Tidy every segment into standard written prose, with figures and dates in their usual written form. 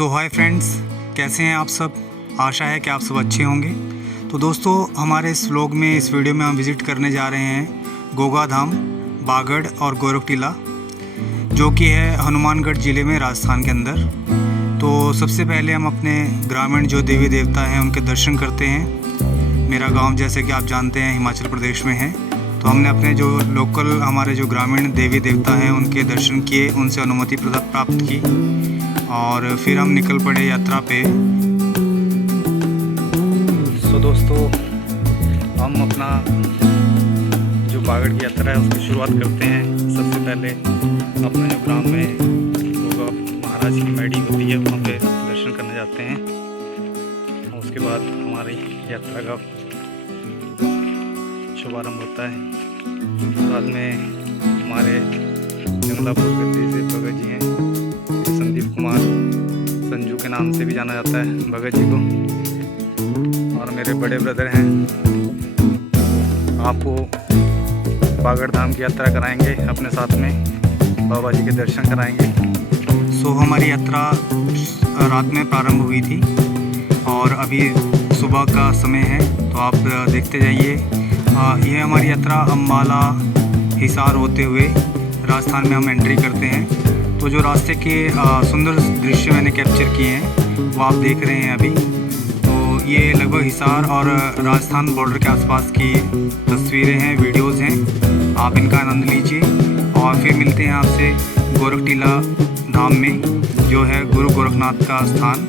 सो hi friends, कैसे हैं आप सब। आशा है कि आप सब अच्छे होंगे। तो दोस्तों, हमारे इस व्लॉग में, इस वीडियो में हम विज़िट करने जा रहे हैं गोगा धाम, बागड़ और गोरख टीला, जो कि है हनुमानगढ़ ज़िले में, राजस्थान के अंदर। तो सबसे पहले हम अपने ग्रामीण जो देवी देवता हैं उनके दर्शन करते हैं। मेरा गांव, जैसे कि आप जानते हैं, हिमाचल प्रदेश में है। तो हमने अपने जो लोकल, हमारे जो ग्रामीण देवी देवता हैं उनके दर्शन किए, उनसे अनुमति प्राप्त की और फिर हम निकल पड़े यात्रा पे। सो दोस्तों, हम अपना जो बागड़ की यात्रा है उसकी शुरुआत करते हैं। सबसे पहले अपने जो ग्राम में गोगा महाराज की मैडी होती है वहाँ पे दर्शन करने जाते हैं। उसके बाद हमारी यात्रा का शुभारंभ होता है। बाद में हमारे जंगलापुर गद्दी से भगत जी हैं, संदीप कुमार, संजू के नाम से भी जाना जाता है भगत जी को, और मेरे बड़े ब्रदर हैं। आपको बागड़ धाम की यात्रा कराएंगे, अपने साथ में बाबा जी के दर्शन कराएंगे। सो हमारी यात्रा रात में प्रारंभ हुई थी और अभी सुबह का समय है, तो आप देखते जाइए। यह हमारी यात्रा अम्बाला, हिसार होते हुए राजस्थान में हम एंट्री करते हैं। तो जो रास्ते के सुंदर दृश्य मैंने कैप्चर किए हैं वो आप देख रहे हैं अभी। तो ये लगभग हिसार और राजस्थान बॉर्डर के आसपास की तस्वीरें हैं, वीडियोज़ हैं। आप इनका आनंद लीजिए और फिर मिलते हैं आपसे गोरख टीला धाम में, जो है गुरु गोरखनाथ का स्थान।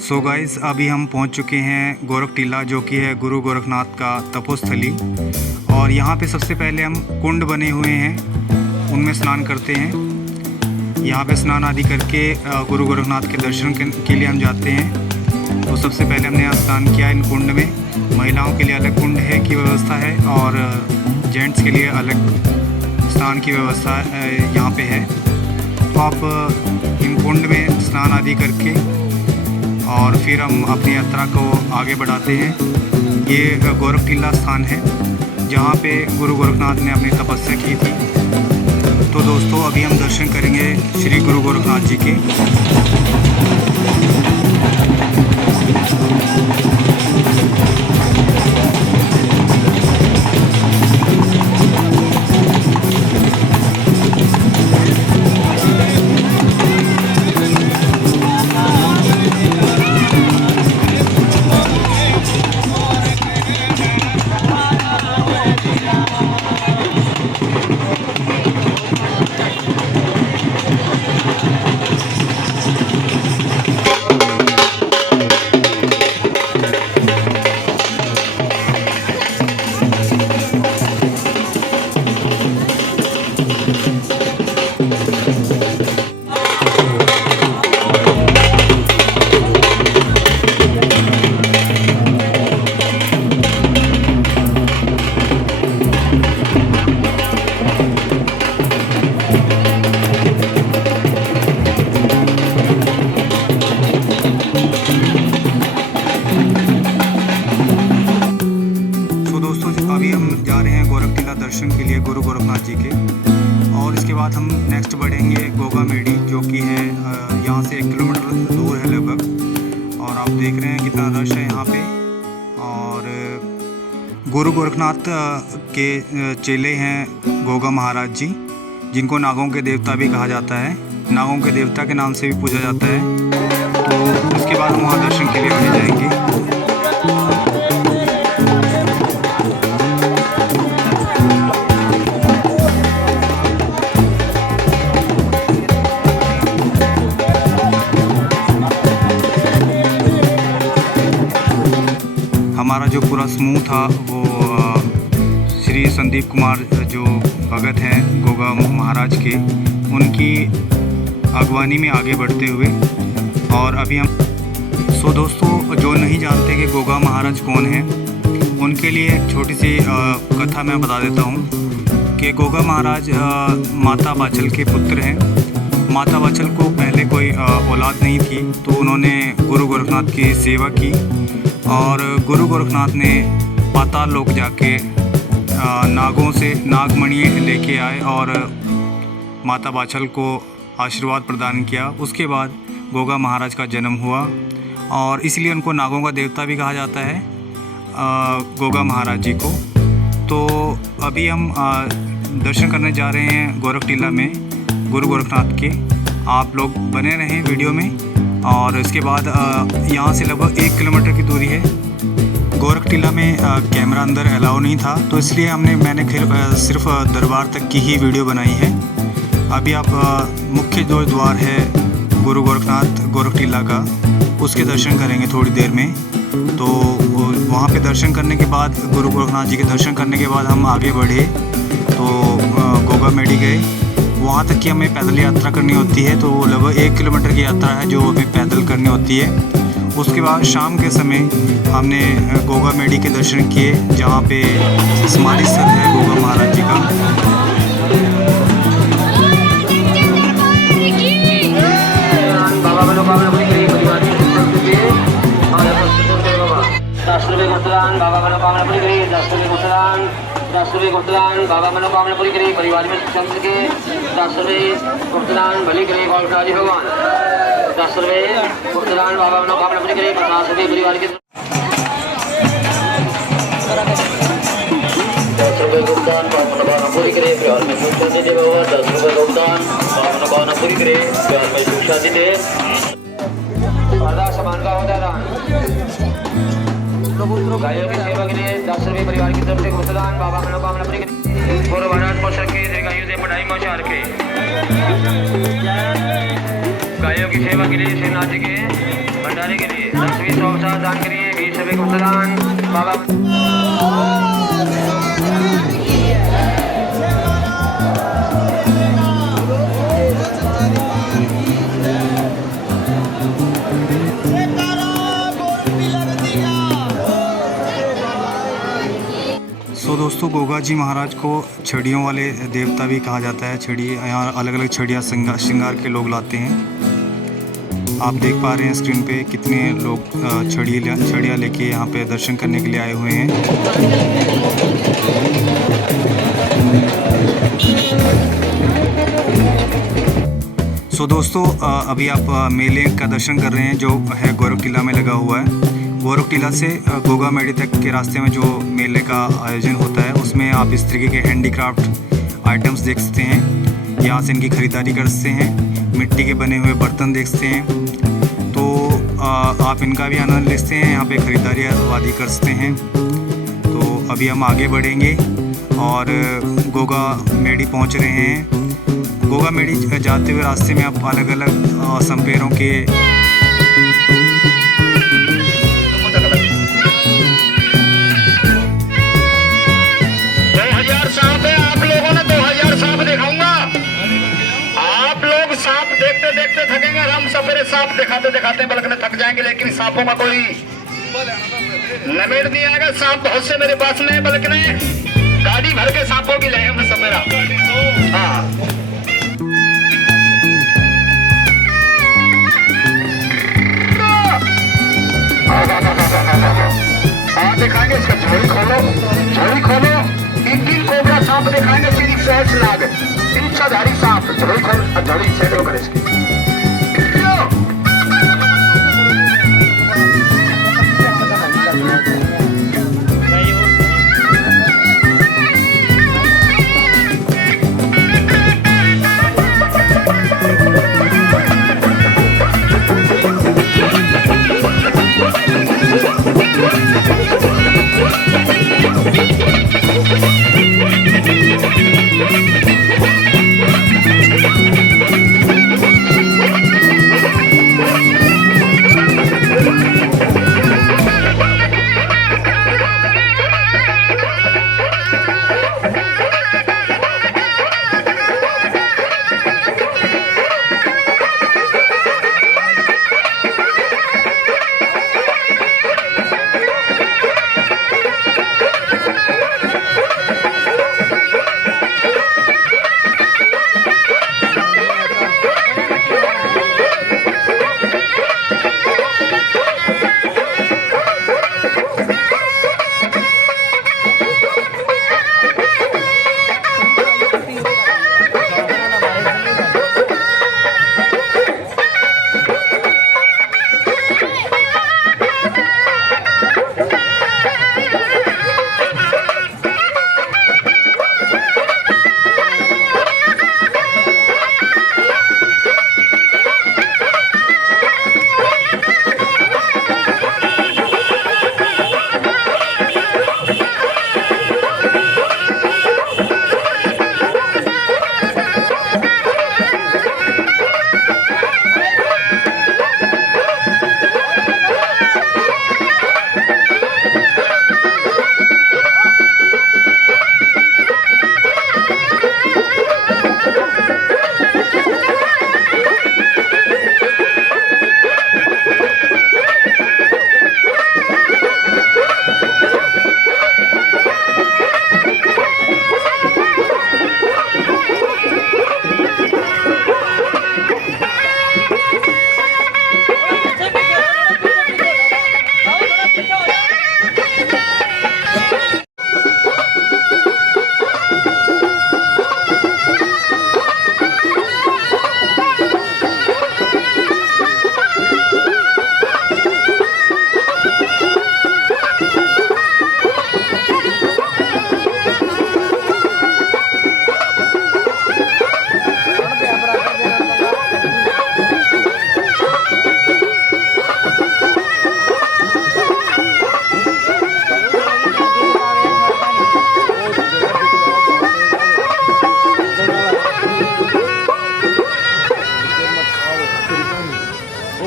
सो गाइस, अभी हम पहुंच चुके हैं गोरख टीला, जो कि है गुरु गोरखनाथ का तपोस्थली। और यहाँ पे सबसे पहले हम कुंड बने हुए हैं, उनमें स्नान करते हैं। यहाँ पे स्नान आदि करके गुरु गोरखनाथ के दर्शन के लिए हम जाते हैं। तो सबसे पहले हमने यहाँ स्नान किया इन कुंड में। महिलाओं के लिए अलग कुंड है की व्यवस्था है और जेंट्स के लिए अलग स्नान की व्यवस्था यहाँ पे है। तो आप इन कुंड में स्नान आदि करके और फिर हम अपनी यात्रा को आगे बढ़ाते हैं। ये गोरख टीला स्थान है जहाँ पे गुरु गोरखनाथ ने अपनी तपस्या की थी। तो दोस्तों, अभी हम दर्शन करेंगे श्री गुरु गोरखनाथ जी के। अभी हम जा रहे हैं गोरख टीला दर्शन के लिए गुरु गोरखनाथ जी के। और इसके बाद हम नेक्स्ट बढ़ेंगे गोगा मेडी, जो कि है यहाँ से 1 किलोमीटर दूर है लगभग। और आप देख रहे हैं कितना रश है यहाँ पे। और गुरु गोरखनाथ के चेले हैं गोगा महाराज जी, जिनको नागों के देवता भी कहा जाता है, नागों के देवता के नाम से भी पूजा जाता है। तो उसके बाद हम वहाँ दर्शन के लिए आगे जाएंगे। हमारा जो पूरा समूह था वो श्री संदीप कुमार जो भगत हैं गोगा महाराज के, उनकी अगवानी में आगे बढ़ते हुए। और अभी हम दोस्तों, जो नहीं जानते कि गोगा महाराज कौन है, उनके लिए एक छोटी सी कथा मैं बता देता हूँ कि गोगा महाराज माता बाचल के पुत्र हैं। माता बाचल को पहले कोई औलाद नहीं थी, तो उन्होंने गुरु गोरखनाथ की सेवा की और गुरु गोरखनाथ ने पाताल लोक जाके नागों से नागमणि लेके आए और माता बाछल को आशीर्वाद प्रदान किया। उसके बाद गोगा महाराज का जन्म हुआ और इसलिए उनको नागों का देवता भी कहा जाता है, गोगा महाराज जी को। तो अभी हम दर्शन करने जा रहे हैं गोरख टीला में गुरु गोरखनाथ के। आप लोग बने रहें वीडियो में। और इसके बाद यहाँ से लगभग 1 किलोमीटर की दूरी है। गोरख टीला में कैमरा अंदर अलाउ नहीं था, तो इसलिए मैंने सिर्फ दरबार तक की ही वीडियो बनाई है। अभी आप मुख्य जो द्वार है गुरु गोरखनाथ गोरख टीला का, उसके दर्शन करेंगे थोड़ी देर में। तो वहाँ पे दर्शन करने के बाद, गुरु गोरखनाथ जी के दर्शन करने के बाद हम आगे बढ़े तो गोगा मेडी गए। वहाँ तक की हमें पैदल यात्रा करनी होती है, तो वो लगभग 1 किलोमीटर की यात्रा है जो हमें पैदल करनी होती है। उसके बाद शाम के समय हमने गोगा मेडी के दर्शन किए, जहाँ पे समाधि स्थल है गोगा महाराज जी का। बाबा मनोकामना पूरी करे, परिवार में सुख शांति के। 10 गुप्तदान भली करे गौरखनाथ भगवान। 10 गुप्तदान बाबा मनोकामना पूरी करे, 50 परिवार के। 10 गुप्तदान बाबा मनोकामना पूरी करे, परिवार में सुख शांति दे भगवान। 10 गुप्तदान बाबा मनोकामना पूरी करे, परिवार में सुख शांति दे। सामान का होता है गायों की सेवा के लिए 10 परिवार की तरफ से गुप्तदान बाबा मनोकामना पूरी करे। गुरु महाराज को रखे दीर्घायु से पढ़ाई मौचार के। गायों की सेवा के लिए श्रीनाथ जी के भंडारे के लिए 10 दान करिए। 20 गुप्तदान बाबा। तो दोस्तों, गोगा जी महाराज को छड़ियों वाले देवता भी कहा जाता है। छड़ी, यहाँ अलग अलग छड़ियाँ श्रृंगार के लोग लाते हैं। आप देख पा रहे हैं स्क्रीन पे कितने लोग छड़ियाँ लेके यहाँ पे दर्शन करने के लिए आए हुए हैं। सो दोस्तों, अभी आप मेले का दर्शन कर रहे हैं जो है गोरख टीला में लगा हुआ है। गोरख टीला से गोगा मेडी तक के रास्ते में जो मेले का आयोजन होता है, उसमें आप इस तरीके के हैंडीक्राफ्ट आइटम्स देख सकते हैं। यहाँ से इनकी ख़रीदारी कर सकते हैं। मिट्टी के बने हुए बर्तन देख सकते हैं। तो आप इनका भी आनंद ले सकते हैं, यहाँ पे ख़रीदारी आदि कर सकते हैं। तो अभी हम आगे बढ़ेंगे और गोगा मेडी पहुँच रहे हैं। गोगा मेडी जाते हुए रास्ते में आप अलग अलग संपेरों के 2000 सांप है। आप लोगों ने 2000 सांप दिखाऊंगा। आप लोग सांप देखते देखते थकेंगे और हम सफेरे सांप दिखाते दिखाते बल्कि थक जाएंगे, लेकिन सांपों का कोई लिमिट नहीं आएगा। सांप बहुत से मेरे पास में, बल्कि गाड़ी भर के सांपों की लाए में सफेरा। हाँ, दिखाएंगे। इसका झोली खोलो, झोली खोलो। 3 कोबरा सांप दिखाएंगे। 3 नाग, 3 धारी सांप। झोली खोल, झोली सेट होकर इसकी।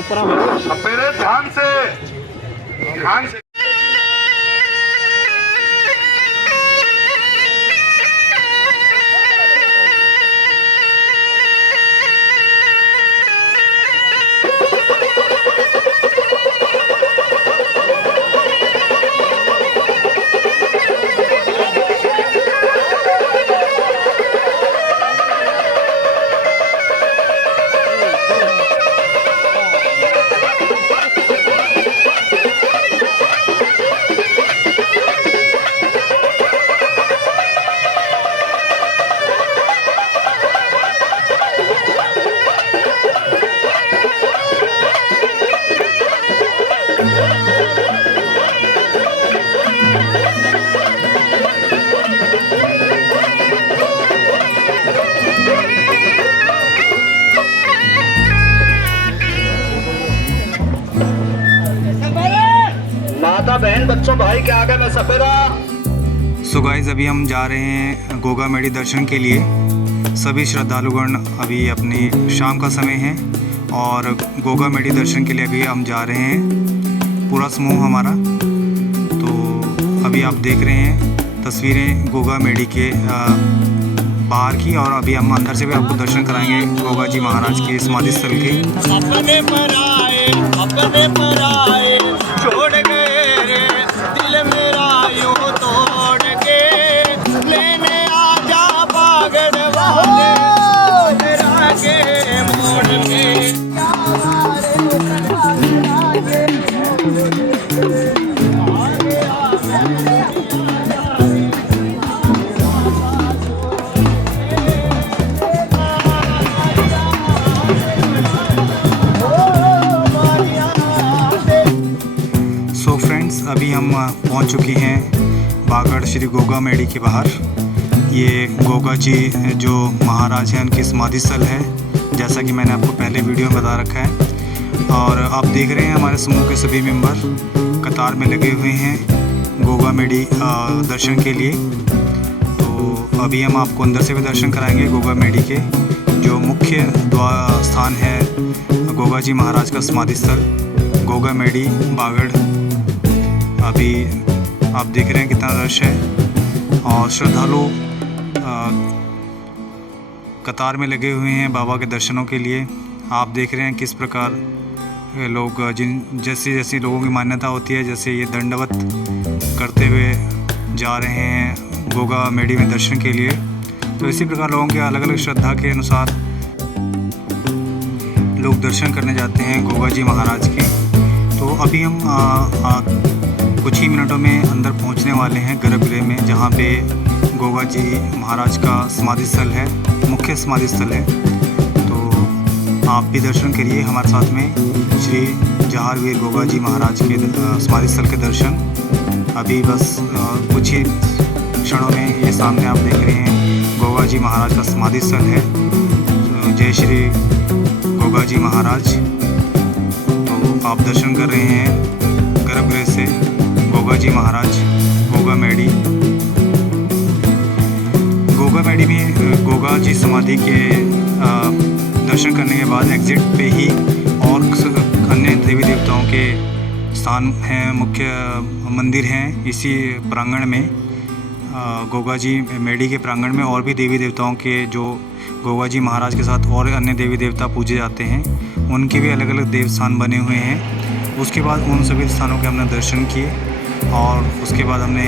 सपेरे ध्यान से माता बहन बच्चों भाई के आगे में सपेरा। सो गाइस अभी हम जा रहे हैं गोगा मेडी दर्शन के लिए। सभी श्रद्धालुगण अभी अपनी शाम का समय है और गोगा मेडी दर्शन के लिए अभी हम जा रहे हैं, पूरा समूह हमारा। तो अभी आप देख रहे हैं तस्वीरें गोगा मेडी के बाहर की, और अभी हम अंदर से भी आपको दर्शन कराएंगे गोगा जी महाराज के समाधि स्थल के। अपने पर आए छोड़ गए रे दिल मेरा यूं तोड़ के, लेने आजा पागड़ वाले मेरा के मोड़ के। अभी हम पहुंच चुके हैं बागड़ श्री गोगा मेडी के बाहर। ये गोगा जी जो महाराज हैं उनकी समाधि स्थल है, जैसा कि मैंने आपको पहले वीडियो में बता रखा है। और आप देख रहे हैं हमारे समूह के सभी मेंबर कतार में लगे हुए हैं गोगा मेडी दर्शन के लिए। तो अभी हम आपको अंदर से भी दर्शन कराएंगे गोगा मेडी के, जो मुख्य द्वार स्थान है गोगा जी महाराज का समाधि स्थल गोगा मेडी बागड़। अभी आप देख रहे हैं कितना रश है और श्रद्धालु कतार में लगे हुए हैं बाबा के दर्शनों के लिए। आप देख रहे हैं किस प्रकार लोग जैसी जैसी लोगों की मान्यता होती है, जैसे ये दंडवत करते हुए जा रहे हैं गोगा मेडी में दर्शन के लिए। तो इसी प्रकार लोगों के अलग अलग श्रद्धा के अनुसार लोग दर्शन करने जाते हैं गोगा जी महाराज के। तो अभी हम कुछ ही मिनटों में अंदर पहुंचने वाले हैं गर्भगृह में, जहां पे गोगा जी महाराज का समाधि स्थल है, मुख्य समाधि स्थल है। तो आप भी दर्शन करिए हमारे साथ में श्री जहारवीर गोगा जी महाराज के समाधि स्थल के दर्शन। अभी बस कुछ ही क्षणों में ये सामने आप देख रहे हैं गोगा जी महाराज का समाधि स्थल है। तो जय श्री गोगा जी महाराज। तो आप दर्शन कर रहे हैं गर्भगृह से गोगा जी महाराज गोगा मेडी। गोगा मेडी में गोगा जी समाधि के दर्शन करने के बाद एग्जिट पे ही और अन्य देवी देवताओं के स्थान हैं, मुख्य मंदिर हैं इसी प्रांगण में। गोगा जी मेडी के प्रांगण में और भी देवी देवताओं के, जो गोगा जी महाराज के साथ और अन्य देवी देवता पूजे जाते हैं, उनके भी अलग अलग देव स्थान बने हुए हैं। उसके बाद उन सभी स्थानों के हमने दर्शन किए और उसके बाद हमने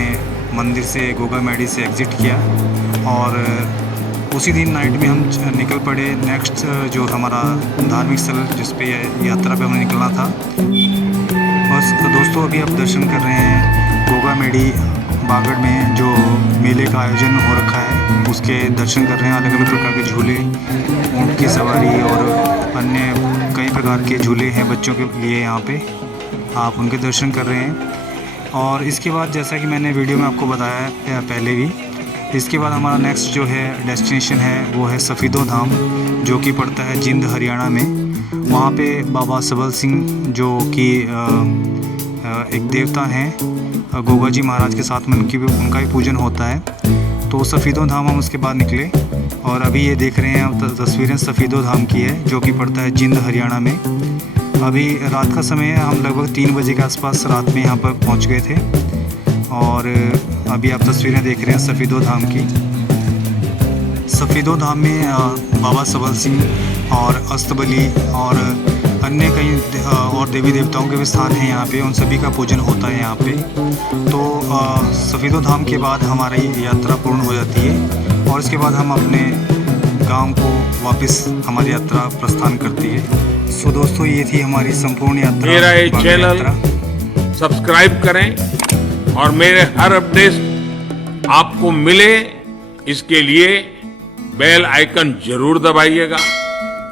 मंदिर से गोगा मेडी से एग्ज़िट किया और उसी दिन नाइट में हम निकल पड़े नेक्स्ट जो हमारा धार्मिक स्थल जिस पे यात्रा पे हमें निकलना था। बस तो दोस्तों अभी आप दर्शन कर रहे हैं गोगा मेडी बागड़ में जो मेले का आयोजन हो रखा है, उसके दर्शन कर रहे हैं। अलग अलग प्रकार के झूले, ऊँट की सवारी और अन्य कई प्रकार के झूले हैं बच्चों के लिए, यहाँ पे आप उनके दर्शन कर रहे हैं। और इसके बाद जैसा कि मैंने वीडियो में आपको बताया पहले भी, इसके बाद हमारा नेक्स्ट जो है डेस्टिनेशन है वो है सफ़ीदो धाम, जो कि पड़ता है जिंद हरियाणा में। वहाँ पे बाबा सबल सिंह जो कि एक देवता हैं, गोगा जी महाराज के साथ में उनका भी पूजन होता है। तो सफ़ीदो धाम हम उसके बाद निकले और अभी ये देख रहे हैं आप तस्वीरें सफ़ीदो धाम की है, जो कि पड़ता है जिंद हरियाणा में। अभी रात का समय है, हम लगभग 3 बजे के आसपास रात में यहाँ पर पहुँच गए थे। और अभी आप तस्वीरें देख रहे हैं सफ़ेदो धाम की। सफ़ेदो धाम में बाबा सबल सिंह और अस्तबली और अन्य कई और देवी देवताओं के भी स्थान हैं यहाँ पे, उन सभी का पूजन होता है यहाँ पे। तो सफ़ेदो धाम के बाद हमारी यात्रा पूर्ण हो जाती है और इसके बाद हम अपने गांव को वापस हमारी यात्रा प्रस्थान करती है। सो दोस्तों, ये थी हमारी संपूर्ण यात्रा। मेरा ये चैनल सब्सक्राइब करें और मेरे हर अपडेट आपको मिले, इसके लिए बेल आइकन जरूर दबाइएगा।